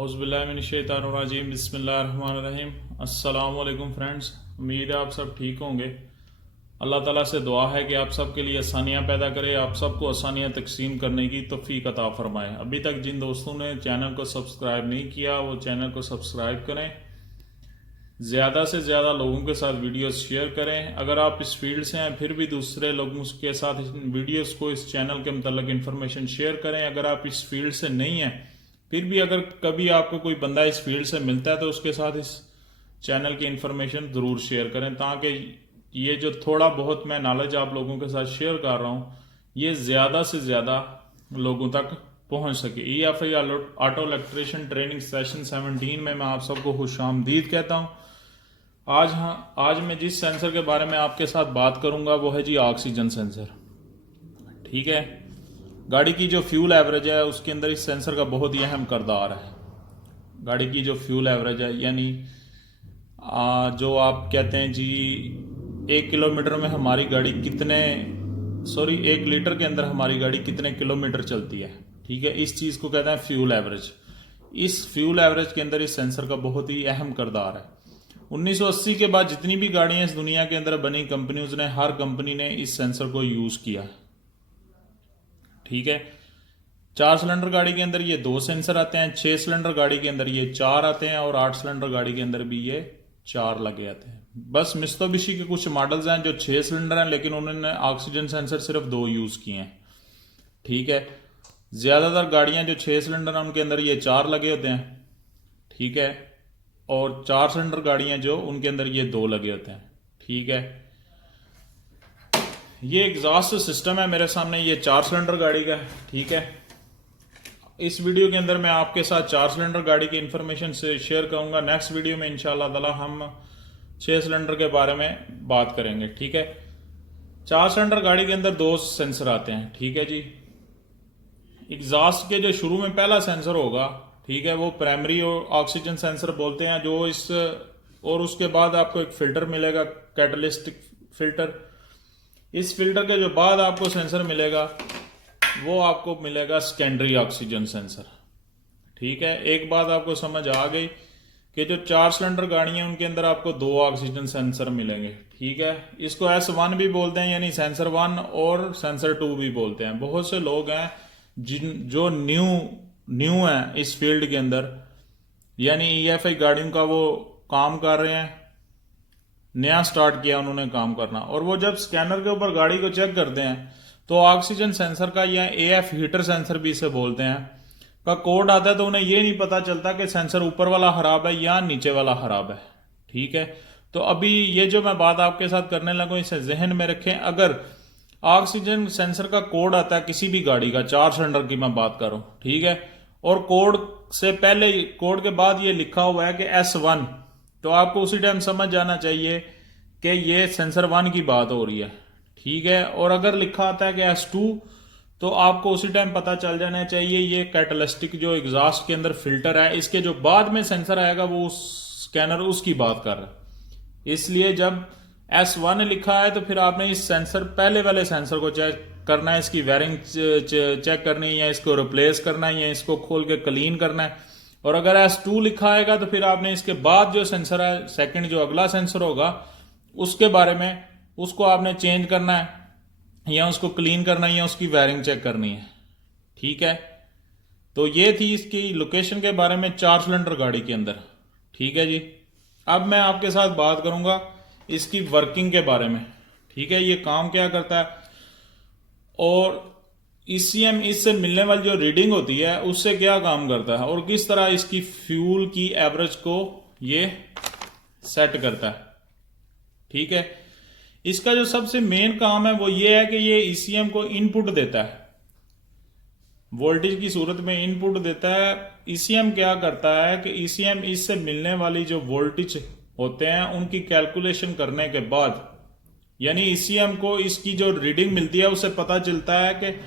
औज़ुबिल्लाहिमिनश्शैतानिर्रजीम बिस्मिल्लाहिर्रहमानिर्रहीम। अस्सलाम वालेकुम फ्रेंड्स, उम्मीद है आप सब ठीक होंगे। अल्लाह ताला से दुआ है कि आप सब के लिए आसानियाँ पैदा करे, आप सबको आसानियाँ तकसीम करने की तौफीक अता फरमाए। अभी तक जिन दोस्तों ने चैनल को सब्सक्राइब नहीं किया वो चैनल को सब्सक्राइब करें, ज़्यादा से ज़्यादा लोगों के साथ वीडियोस शेयर करें। अगर आप इस फील्ड से हैं फिर भी दूसरे लोगों के साथ वीडियोस को, इस चैनल के मतलब इन्फॉर्मेशन शेयर करें। अगर आप इस फील्ड से नहीं हैं फिर भी अगर कभी आपको कोई बंदा इस फील्ड से मिलता है तो उसके साथ इस चैनल की इन्फॉर्मेशन ज़रूर शेयर करें, ताकि ये जो थोड़ा बहुत मैं नॉलेज आप लोगों के साथ शेयर कर रहा हूँ ये ज़्यादा से ज़्यादा लोगों तक पहुँच सके। EFI auto electrician training session 17 में मैं आप सबको खुशामदीद कहता हूँ। आज मैं जिस सेंसर के बारे में आपके साथ बात करूँगा वो है जी ऑक्सीजन सेंसर। ठीक है, गाड़ी की जो फ्यूल एवरेज है उसके अंदर इस सेंसर का बहुत ही अहम किरदार है। गाड़ी की जो फ्यूल एवरेज है यानी जो आप कहते हैं जी 1 किलोमीटर में हमारी गाड़ी एक लीटर के अंदर हमारी गाड़ी कितने किलोमीटर चलती है। ठीक है, इस चीज़ को कहते हैं फ्यूल एवरेज। इस फ्यूल एवरेज के अंदर इस सेंसर का बहुत ही अहम किरदार है। 1980 के बाद जितनी भी गाड़ियां इस दुनिया के अंदर बनी कंपनीज ने, हर कंपनी ने इस सेंसर को यूज़ किया। ठीक है, 4 सिलेंडर गाड़ी के अंदर ये 2 सेंसर आते हैं, 6 सिलेंडर गाड़ी के अंदर ये 4 आते हैं और 8 सिलेंडर गाड़ी के अंदर भी ये 4 लगे आते हैं। बस मित्सुबिशी के कुछ मॉडल्स हैं जो 6 सिलेंडर हैं लेकिन उन्होंने ऑक्सीजन सेंसर सिर्फ 2 यूज़ किए हैं। ठीक है, ज़्यादातर गाड़ियां जो 6 सिलेंडर हैं उनके अंदर ये 4 लगे होते हैं। ठीक है, और 4 सिलेंडर गाड़ियां जो उनके अंदर ये 2 लगे होते हैं। ठीक है, ये एग्जॉस्ट सिस्टम है मेरे सामने, ये 4 सिलेंडर गाड़ी का है। ठीक है, इस वीडियो के अंदर मैं आपके साथ 4 सिलेंडर गाड़ी की इंफॉर्मेशन से शेयर करूंगा। नेक्स्ट वीडियो में इंशाल्लाह ताला हम 6 सिलेंडर के बारे में बात करेंगे। ठीक है, 4 सिलेंडर गाड़ी के अंदर 2 सेंसर आते हैं। ठीक है जी, एग्जॉस्ट के जो शुरू में पहला सेंसर होगा, ठीक है, वो प्राइमरी ऑक्सीजन सेंसर बोलते हैं जो और उसके बाद आपको एक फिल्टर मिलेगा, कैटलिस्टिक फिल्टर। इस फिल्टर के जो बाद आपको सेंसर मिलेगा वो आपको मिलेगा सेकेंडरी ऑक्सीजन सेंसर। ठीक है, एक बात आपको समझ आ गई कि जो 4 सिलेंडर गाड़ियां हैं उनके अंदर आपको 2 ऑक्सीजन सेंसर मिलेंगे। ठीक है, इसको S1 भी बोलते हैं यानी सेंसर 1 और सेंसर 2 भी बोलते हैं। बहुत से लोग हैं जो न्यू हैं इस फील्ड के अंदर, यानी EFI गाड़ियों का वो काम कर रहे हैं, नया स्टार्ट किया उन्होंने काम करना, और वो जब स्कैनर के ऊपर गाड़ी को चेक करते हैं तो ऑक्सीजन सेंसर का या AF हीटर सेंसर भी इसे बोलते हैं का कोड आता है, तो उन्हें ये नहीं पता चलता कि सेंसर ऊपर वाला खराब है या नीचे वाला खराब है। ठीक है, तो अभी ये जो मैं बात आपके साथ करने लगा इसे जहन में रखें। अगर ऑक्सीजन सेंसर का कोड आता है किसी भी गाड़ी का, 4 सिलेंडर की मैं बात करूं, ठीक है, और कोड से पहले, कोड के बाद ये लिखा हुआ है कि S1, तो आपको उसी टाइम समझ जाना चाहिए कि ये सेंसर 1 की बात हो रही है। ठीक है, और अगर लिखा आता है कि S2 तो आपको उसी टाइम पता चल जाना चाहिए ये कैटलिस्टिक जो एग्जॉस्ट के अंदर फिल्टर है, इसके जो बाद में सेंसर आएगा वो स्कैनर उसकी बात कर रहा है। इसलिए जब S1 लिखा है तो फिर आपने इस सेंसर, पहले वाले सेंसर को चेक करना है, इसकी वायरिंग चेक करनी है, या इसको रिप्लेस करना है, या इसको खोल के क्लीन करना है। और अगर S2 लिखा आएगा तो फिर आपने इसके बाद जो सेंसर है, सेकंड जो अगला सेंसर होगा उसके बारे में, उसको आपने चेंज करना है या उसको क्लीन करना है या उसकी वायरिंग चेक करनी है। ठीक है, तो ये थी इसकी लोकेशन के बारे में 4 सिलेंडर गाड़ी के अंदर। ठीक है जी, अब मैं आपके साथ बात करूंगा इसकी वर्किंग के बारे में। ठीक है, ये काम क्या करता है और ECM इससे मिलने वाली जो रीडिंग होती है उससे क्या काम करता है और किस तरह इसकी फ्यूल की एवरेज को ये सेट करता है। ठीक है, इसका जो सबसे मेन काम है वो ये है कि ये ECM को इनपुट देता है, वोल्टेज की सूरत में इनपुट देता है। ECM क्या करता है कि ECM इससे मिलने वाली जो वोल्टेज होते हैं उनकी कैलकुलेशन करने के बाद, यानी ECM को इसकी जो रीडिंग मिलती है उससे पता चलता है कि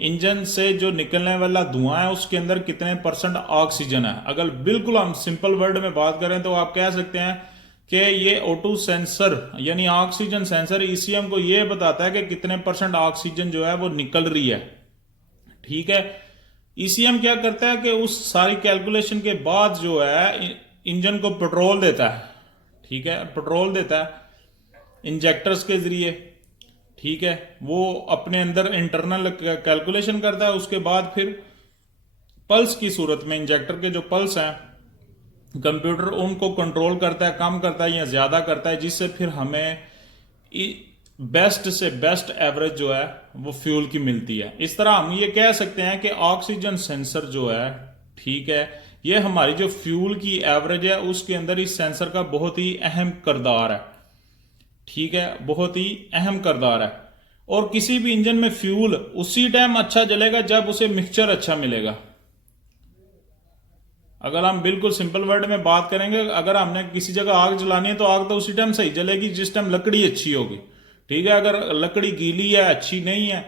इंजन से जो निकलने वाला धुआं है उसके अंदर कितने % ऑक्सीजन है। अगर बिल्कुल हम सिंपल वर्ड में बात करें तो आप कह सकते हैं कि ये O2 सेंसर यानी ऑक्सीजन सेंसर ECM को ये बताता है कि कितने % ऑक्सीजन जो है वो निकल रही है। ठीक है, ईसीएम क्या करता है कि उस सारी कैलकुलेशन के बाद जो है इंजन को पेट्रोल देता है, ठीक है, पेट्रोल देता है इंजेक्टर्स के जरिए, ठीक है। वो अपने अंदर इंटरनल कैलकुलेशन करता है, उसके बाद फिर पल्स की सूरत में इंजेक्टर के जो पल्स हैं कंप्यूटर उनको कंट्रोल करता है, कम करता है या ज्यादा करता है, जिससे फिर हमें बेस्ट से बेस्ट एवरेज जो है वो फ्यूल की मिलती है। इस तरह हम ये कह सकते हैं कि ऑक्सीजन सेंसर जो है, ठीक है, ये हमारी जो फ्यूल की एवरेज है उसके अंदर इस सेंसर का बहुत ही अहम किरदार है, ठीक है, बहुत ही अहम किरदार है। और किसी भी इंजन में फ्यूल उसी टाइम अच्छा जलेगा जब उसे मिक्सचर अच्छा मिलेगा। अगर हम बिल्कुल सिंपल वर्ड में बात करेंगे, अगर हमने किसी जगह आग जलानी है तो आग तो उसी टाइम सही जलेगी जिस टाइम लकड़ी अच्छी होगी, ठीक है। अगर लकड़ी गीली है, अच्छी नहीं है,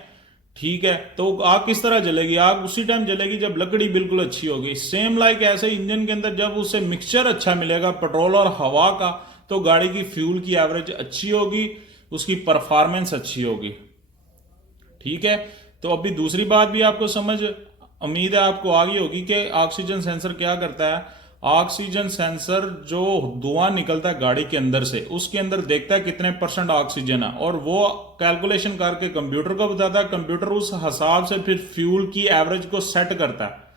ठीक है, तो आग किस तरह जलेगी? आग उसी टाइम जलेगी जब लकड़ी बिल्कुल अच्छी होगी। सेम लाइक ऐसे इंजन के अंदर जब उसे मिक्सचर अच्छा मिलेगा पेट्रोल और हवा का, तो गाड़ी की फ्यूल की एवरेज अच्छी होगी, उसकी परफॉर्मेंस अच्छी होगी, ठीक है। तो अभी दूसरी बात भी आपको समझ, उम्मीद है आपको आ गई होगी कि ऑक्सीजन सेंसर क्या करता है। ऑक्सीजन सेंसर जो धुआं निकलता है गाड़ी के अंदर से, उसके अंदर देखता है कितने % ऑक्सीजन है और वो कैलकुलेशन करके कंप्यूटर को बताता है। कंप्यूटर उस हिसाब से फिर फ्यूल की एवरेज को सेट करता है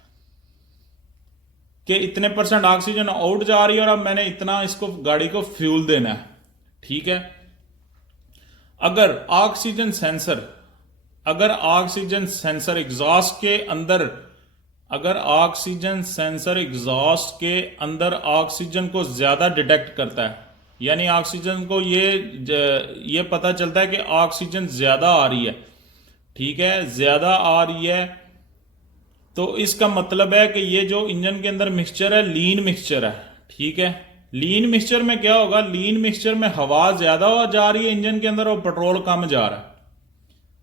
कि इतने % ऑक्सीजन आउट जा रही है और अब मैंने इतना इसको गाड़ी को फ्यूल देना है, ठीक है। अगर ऑक्सीजन सेंसर एग्जॉस्ट के अंदर, अगर ऑक्सीजन सेंसर एग्जॉस्ट के अंदर ऑक्सीजन को ज्यादा डिटेक्ट करता है, यानी ऑक्सीजन को ये पता चलता है कि ऑक्सीजन ज्यादा आ रही है, ठीक है, ज्यादा आ रही है, तो इसका मतलब है कि ये जो इंजन के अंदर मिक्सचर है लीन मिक्सचर है, ठीक है। लीन मिक्सचर में क्या होगा? लीन मिक्सचर में हवा ज्यादा जा रही है इंजन के अंदर और पेट्रोल कम जा रहा है।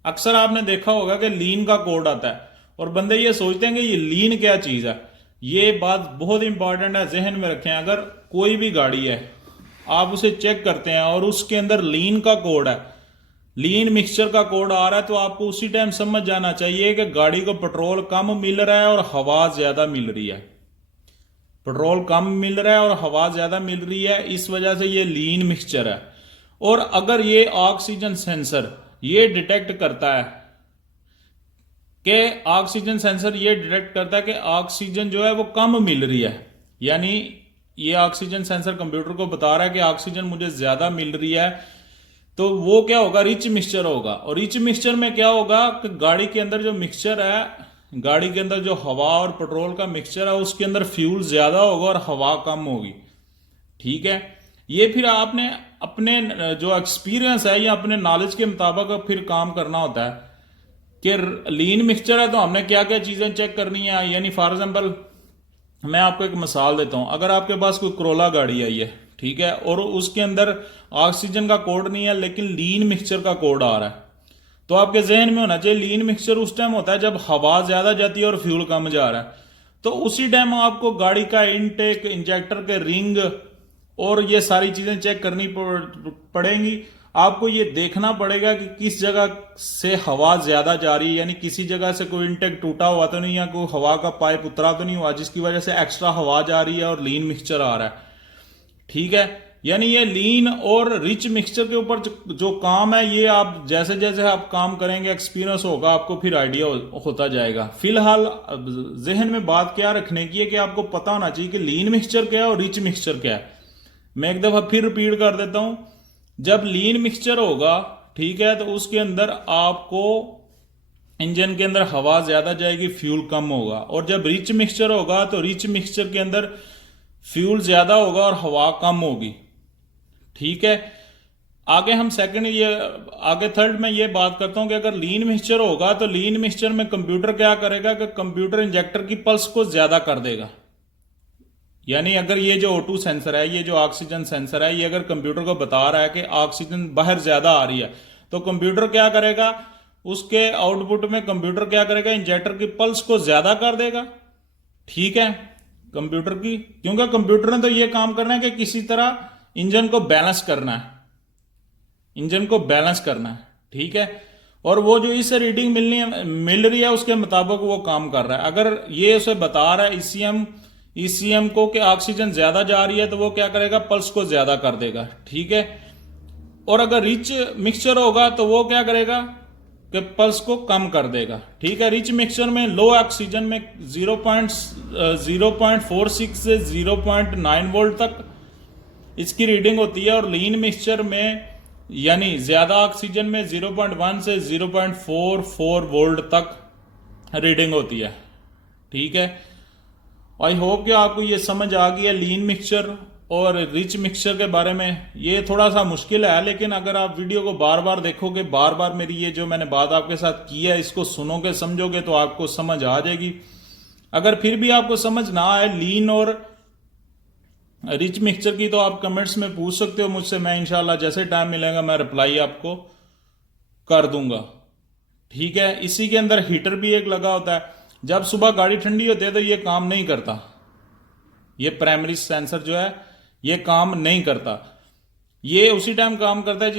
अक्सर आपने देखा होगा कि लीन का कोड आता है और बंदे ये सोचते हैं कि ये लीन क्या चीज है। ये बात बहुत इंपॉर्टेंट है, जहन में रखें। अगर कोई भी गाड़ी है आप उसे चेक करते हैं और उसके अंदर लीन का कोड है, लीन मिक्सचर का कोड आ रहा है, तो आपको उसी टाइम समझ जाना चाहिए कि गाड़ी को पेट्रोल कम मिल रहा है और हवा ज्यादा मिल रही है। पेट्रोल कम मिल रहा है और हवा ज्यादा मिल रही है, इस वजह से ये लीन मिक्सचर है। और अगर ये ऑक्सीजन सेंसर ये डिटेक्ट करता है कि ऑक्सीजन सेंसर ये डिटेक्ट करता है कि ऑक्सीजन जो है वो कम मिल रही है, यानी ये ऑक्सीजन सेंसर कंप्यूटर को बता रहा है कि ऑक्सीजन मुझे ज्यादा मिल रही है, तो वो क्या होगा? रिच मिक्सचर होगा। और रिच मिक्सचर में क्या होगा कि गाड़ी के अंदर जो मिक्सचर है, गाड़ी के अंदर जो हवा और पेट्रोल का मिक्सचर है, उसके अंदर फ्यूल ज्यादा होगा और हवा कम होगी, ठीक है। ये फिर आपने अपने जो एक्सपीरियंस है या अपने नॉलेज के मुताबिक फिर काम करना होता है कि लीन मिक्सचर है तो हमने क्या क्या चीजें चेक करनी है। यानी फॉर एग्जांपल मैं आपको एक मिसाल देता हूं, अगर आपके पास कोई क्रोला गाड़ी आई है, ठीक है, और उसके अंदर ऑक्सीजन का कोड नहीं है लेकिन लीन मिक्सचर का कोड आ रहा है, तो आपके जहन में होना चाहिए लीन मिक्सचर उस टाइम होता है जब हवा ज्यादा जाती है और फ्यूल कम जा रहा है। तो उसी टाइम आपको गाड़ी का इनटेक, इंजेक्टर के रिंग और ये सारी चीजें चेक करनी पड़ेंगी। आपको ये देखना पड़ेगा कि किस जगह से हवा ज्यादा जा रही है, यानी किसी जगह से कोई इंटेक टूटा हुआ तो नहीं, या कोई हवा का पाइप उतरा तो नहीं हुआ जिसकी वजह से एक्स्ट्रा हवा जा रही है और लीन मिक्सचर आ रहा है, ठीक है। यानी ये लीन और रिच मिक्सचर के ऊपर जो काम है, ये आप जैसे जैसे आप काम करेंगे एक्सपीरियंस होगा, आपको फिर आइडिया होता जाएगा। फिलहाल जहन में बात क्या रखने की है कि आपको पता होना चाहिए कि लीन मिक्सचर क्या है और रिच मिक्सचर क्या है। मैं एक दफा फिर रिपीट कर देता हूं, जब लीन मिक्सचर होगा, ठीक है, तो उसके अंदर आपको इंजन के अंदर हवा ज्यादा जाएगी, फ्यूल कम होगा। और जब रिच मिक्सचर होगा तो रिच मिक्सचर के अंदर फ्यूल ज्यादा होगा और हवा कम होगी, ठीक है। आगे हम आगे थर्ड में ये बात करता हूं कि अगर लीन मिक्सचर होगा तो लीन मिक्सचर में कंप्यूटर क्या करेगा कि कंप्यूटर इंजेक्टर की पल्स को ज्यादा कर देगा। यानी अगर ये जो O2 सेंसर है, ये जो ऑक्सीजन सेंसर है, ये अगर कंप्यूटर को बता रहा है कि ऑक्सीजन बाहर ज्यादा आ रही है, तो कंप्यूटर क्या करेगा? उसके आउटपुट में कंप्यूटर क्या करेगा? इंजेक्टर की पल्स को ज्यादा कर देगा, ठीक है, कंप्यूटर की, क्योंकि कंप्यूटर ने तो ये काम करना है कि किसी तरह इंजन को बैलेंस करना है, इंजन को बैलेंस करना है, ठीक है। और वो जो इसे रीडिंग मिल रही है उसके मुताबिक वो काम कर रहा है। अगर ये उसे बता रहा है ईसीएम को कि ऑक्सीजन ज्यादा जा रही है तो वो क्या करेगा, पल्स को ज्यादा कर देगा, ठीक है। और अगर रिच मिक्सचर होगा तो वो क्या करेगा कि पल्स को कम कर देगा, ठीक है। रिच मिक्सचर में लो ऑक्सीजन में 0.46 से 0.9 वोल्ट तक इसकी रीडिंग होती है, और लीन मिक्सचर में यानी ज्यादा ऑक्सीजन में 0.1 से 0.44 वोल्ट तक रीडिंग होती है, ठीक है। आई होप कि आपको ये समझ आ गई है लीन मिक्सचर और रिच मिक्सचर के बारे में। ये थोड़ा सा मुश्किल है, लेकिन अगर आप वीडियो को बार बार देखोगे, बार बार मेरी ये जो मैंने बात आपके साथ की है इसको सुनोगे समझोगे तो आपको समझ आ जाएगी। अगर फिर भी आपको समझ ना आए लीन और रिच मिक्सचर की, तो आप कमेंट्स में पूछ सकते हो मुझसे, मैं इंशाल्लाह जैसे टाइम मिलेगा मैं रिप्लाई आपको कर दूंगा, ठीक है। इसी के अंदर हीटर भी एक लगा होता है, जब सुबह गाड़ी ठंडी होती है तो ये काम नहीं करता, ये प्राइमरी सेंसर जो है ये काम नहीं करता। ये उसी टाइम काम करता है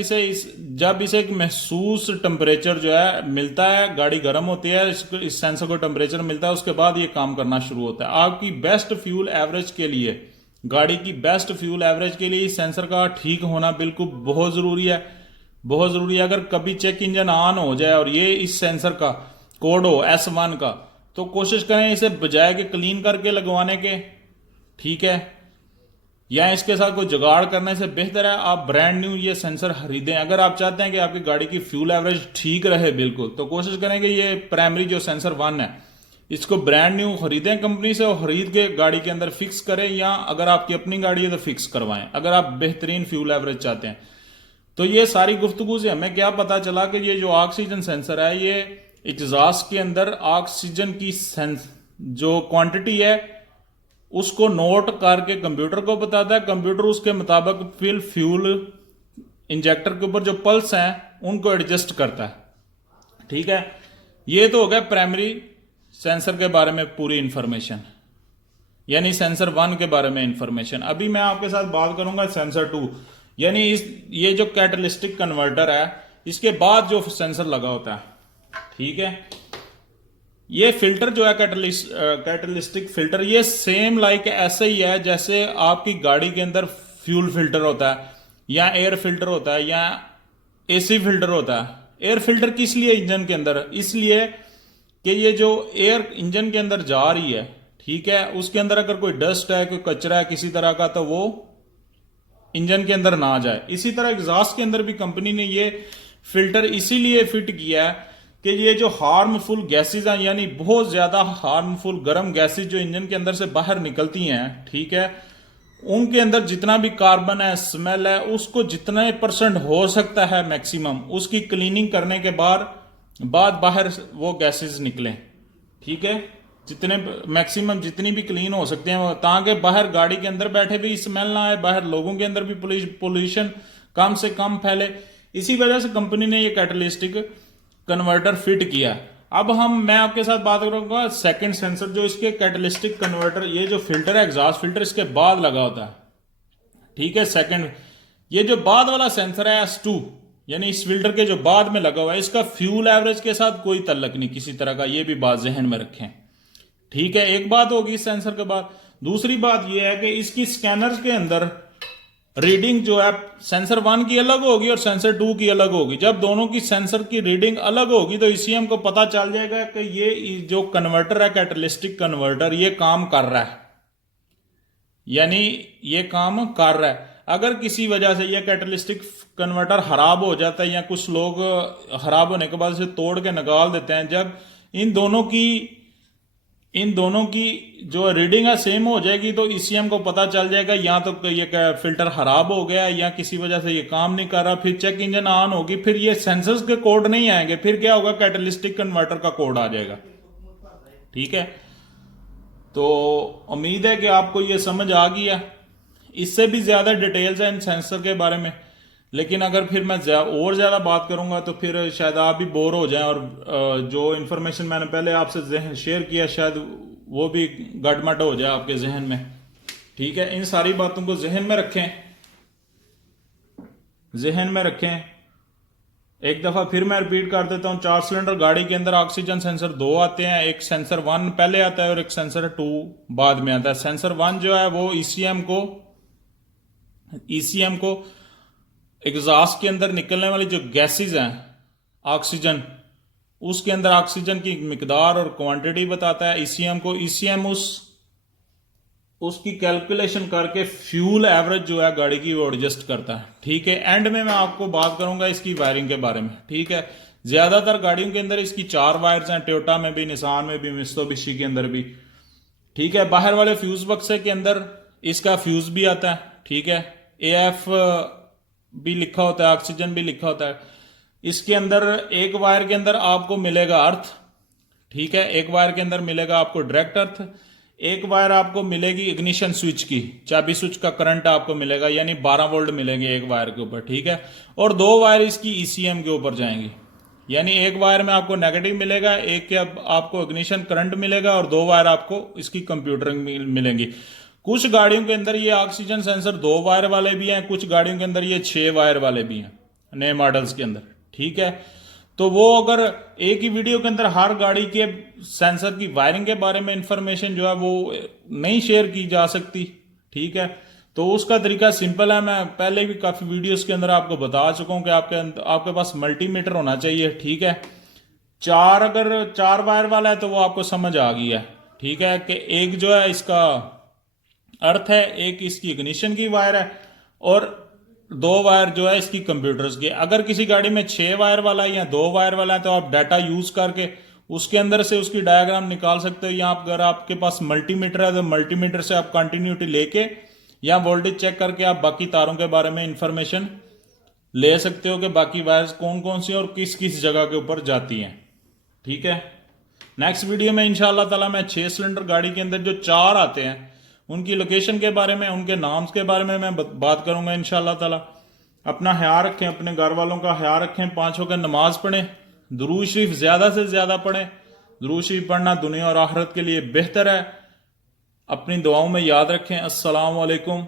जब इसे एक महसूस टेम्परेचर जो है मिलता है, गाड़ी गर्म होती है, इस सेंसर को टेम्परेचर मिलता है, उसके बाद ये काम करना शुरू होता है। आपकी बेस्ट फ्यूल एवरेज के लिए, गाड़ी की बेस्ट फ्यूल एवरेज के लिए इस सेंसर का ठीक होना बिल्कुल बहुत जरूरी है, बहुत जरूरी है। अगर कभी चेक इंजन ऑन हो जाए और ये इस सेंसर का कोड हो S1 का, तो कोशिश करें इसे बजाय के क्लीन करके लगवाने के, ठीक है, या इसके साथ कोई जुगाड़ करने से बेहतर है आप ब्रांड न्यू ये सेंसर खरीदें। अगर आप चाहते हैं कि आपकी गाड़ी की फ्यूल एवरेज ठीक रहे बिल्कुल, तो कोशिश करें कि ये प्राइमरी जो सेंसर 1 है इसको ब्रांड न्यू खरीदें कंपनी से, और खरीद के गाड़ी के अंदर फिक्स करें, या अगर आपकी अपनी गाड़ी है तो फिक्स करवाएं अगर आप बेहतरीन फ्यूल एवरेज चाहते हैं। तो ये सारी गुफ्तगू से हमें क्या पता चला कि ये जो ऑक्सीजन सेंसर है ये एग्जॉस्ट के अंदर ऑक्सीजन की जो क्वांटिटी है उसको नोट करके कंप्यूटर को बताता है, कंप्यूटर उसके मुताबिक फिर फ्यूल इंजेक्टर के ऊपर जो पल्स हैं उनको एडजस्ट करता है, ठीक है। ये तो हो गया प्राइमरी सेंसर के बारे में पूरी इंफॉर्मेशन, यानी सेंसर 1 के बारे में इंफॉर्मेशन। अभी मैं आपके साथ बात करूंगा सेंसर 2, यानी ये जो कैटलिस्टिक कन्वर्टर है इसके बाद जो सेंसर लगा होता है, ठीक है। ये फिल्टर जो है कैटलिस्टिक फिल्टर, ये सेम लाइक ऐसे ही है जैसे आपकी गाड़ी के अंदर फ्यूल फिल्टर होता है या एयर फिल्टर होता है या एसी फिल्टर होता है। एयर फिल्टर किस लिए इंजन के अंदर, इसलिए कि ये जो एयर इंजन के अंदर जा रही है, ठीक है, उसके अंदर अगर कोई डस्ट है, कोई कचरा है किसी तरह का, तो वो इंजन के अंदर ना जाए। इसी तरह एग्जॉस्ट के अंदर भी कंपनी ने ये फिल्टर इसीलिए फिट किया है कि ये जो हार्मफुल गैसेज हैं, यानी बहुत ज्यादा हार्मफुल गर्म गैसेज जो इंजन के अंदर से बाहर निकलती हैं, ठीक है, उनके अंदर जितना भी कार्बन है, स्मेल है, उसको जितने % हो सकता है मैक्सिमम, उसकी क्लीनिंग करने के बाद बाहर वो गैसेज निकलें, ठीक है, जितने मैक्सिमम जितनी भी क्लीन हो सकते हैं, ताकि बाहर गाड़ी के अंदर बैठे भी स्मेल ना आए, बाहर लोगों के अंदर भी पोल्यूशन कम से कम फैले। इसी वजह से कंपनी ने ये कैटलिस्टिक कन्वर्टर फिट किया। अब मैं आपके साथ बात करूंगा सेकंड सेंसर जो इसके कैटलिस्टिक कन्वर्टर, ये जो फिल्टर है एग्जॉस्ट फिल्टर इसके बाद लगा होता है, ठीक है। सेकंड ये जो बाद वाला सेंसर है S2, यानी इस फिल्टर के जो बाद में लगा हुआ है, इसका फ्यूल एवरेज के साथ कोई तल्लक नहीं किसी तरह का, ये भी बात जहन में रखें, ठीक है। एक बात होगी सेंसर के बाद। दूसरी बात यह है कि इसकी स्कैनर के अंदर रीडिंग जो है सेंसर 1 की अलग होगी और सेंसर 2 की अलग होगी। जब दोनों की सेंसर की रीडिंग अलग होगी तो ईसीएम को पता चल जाएगा कि ये जो कन्वर्टर है कैटलिस्टिक कन्वर्टर ये काम कर रहा है, यानी ये काम कर रहा है। अगर किसी वजह से ये कैटलिस्टिक कन्वर्टर खराब हो जाता है या कुछ लोग खराब होने के बाद इसे तोड़ के निकाल देते हैं, जब इन दोनों की जो रीडिंग है सेम हो जाएगी तो ईसीएम को पता चल जाएगा या तो ये फिल्टर खराब हो गया या किसी वजह से ये काम नहीं कर रहा। फिर चेक इंजन ऑन होगी, फिर ये सेंसर्स के कोड नहीं आएंगे, फिर क्या होगा, कैटलिस्टिक कन्वर्टर का कोड आ जाएगा, ठीक है। तो उम्मीद है कि आपको ये समझ आ गया। इससे भी ज्यादा डिटेल्स है इन सेंसर के बारे में, लेकिन अगर फिर मैं और ज्यादा बात करूंगा तो फिर शायद आप भी बोर हो जाएं और जो इन्फॉर्मेशन मैंने पहले आपसे शेयर किया शायद वो भी गटमट हो जाए आपके जहन में, ठीक है। इन सारी बातों को जहन में रखें, एक दफा फिर मैं रिपीट कर देता हूं, 4 सिलेंडर गाड़ी के अंदर ऑक्सीजन सेंसर 2 आते हैं, एक सेंसर 1 पहले आता है और एक सेंसर 2 बाद में आता है। सेंसर 1 जो है वो ईसीएम को एग्जॉस्ट के अंदर निकलने वाली जो गैसेज हैं ऑक्सीजन, उसके अंदर ऑक्सीजन की मिकदार और क्वांटिटी बताता है ईसीएम उसकी कैलकुलेशन करके फ्यूल एवरेज जो है गाड़ी की वो एडजस्ट करता है। ठीक है, एंड में मैं आपको बात करूंगा इसकी वायरिंग के बारे में। ठीक है, ज्यादातर गाड़ियों के अंदर इसकी 4 वायर्स हैं, टोयोटा में भी, निसान में भी, मित्सुबिशी के अंदर भी। ठीक है, बाहर वाले फ्यूज बक्से के अंदर इसका फ्यूज भी आता है। ठीक है, एएफ भी लिखा होता है, ऑक्सीजन भी लिखा होता है। इसके अंदर एक वायर के अंदर आपको मिलेगा अर्थ। ठीक है, एक वायर के अंदर मिलेगा आपको डायरेक्ट अर्थ, एक वायर आपको मिलेगी इग्निशन स्विच की, चाबी स्विच का करंट आपको मिलेगा, यानी 12 वोल्ट मिलेंगे एक वायर के ऊपर। ठीक है, और 2 वायर इसकी ईसीएम के ऊपर जाएंगी, यानी एक वायर में आपको नेगेटिव मिलेगा, एक के आपको इग्निशन करंट मिलेगा, और 2 वायर आपको इसकी कंप्यूटरिंग मिलेंगी। कुछ गाड़ियों के अंदर ये ऑक्सीजन सेंसर 2 वायर वाले भी हैं, कुछ गाड़ियों के अंदर ये 6 वायर वाले भी हैं नए मॉडल्स के अंदर। ठीक है, तो वो अगर एक ही वीडियो के अंदर हर गाड़ी के सेंसर की वायरिंग के बारे में इंफॉर्मेशन जो है वो नहीं शेयर की जा सकती। ठीक है, तो उसका तरीका सिंपल है, मैं पहले भी काफी वीडियोस के अंदर आपको बता चुका हूं कि आपके पास मल्टीमीटर होना चाहिए। ठीक है, अगर 4 वायर वाला है तो वो आपको समझ आ गई है। ठीक है, कि एक जो है इसका अर्थ है, एक इसकी इग्निशन की वायर है, और 2 वायर जो है इसकी कंप्यूटर्स की। अगर किसी गाड़ी में 6 वायर वाला है या 2 वायर वाला है तो आप डाटा यूज करके उसके अंदर से उसकी डायग्राम निकाल सकते हो, या अगर आपके पास मल्टीमीटर है तो मल्टीमीटर से आप कंटिन्यूटी लेके या वोल्टेज चेक करके आप बाकी तारों के बारे में इंफॉर्मेशन ले सकते हो कि बाकी वायर्स कौन कौन सी और किस किस जगह के ऊपर जाती हैं। ठीक है, नेक्स्ट वीडियो में इंशाल्लाह ताला मैं 6 सिलेंडर गाड़ी के अंदर जो 4 आते हैं उनकी लोकेशन के बारे में, उनके नाम्स के बारे में मैं बात करूंगा इंशाल्लाह ताला। अपना ख्याल रखें, अपने घर वालों का ख्याल रखें, 5 वक्त नमाज पढ़ें, दुरूद शरीफ ज्यादा से ज्यादा पढ़ें। दुरूद शरीफ पढ़ना दुनिया और आखिरत के लिए बेहतर है। अपनी दुआओं में याद रखें। अस्सलाम वालेकुम।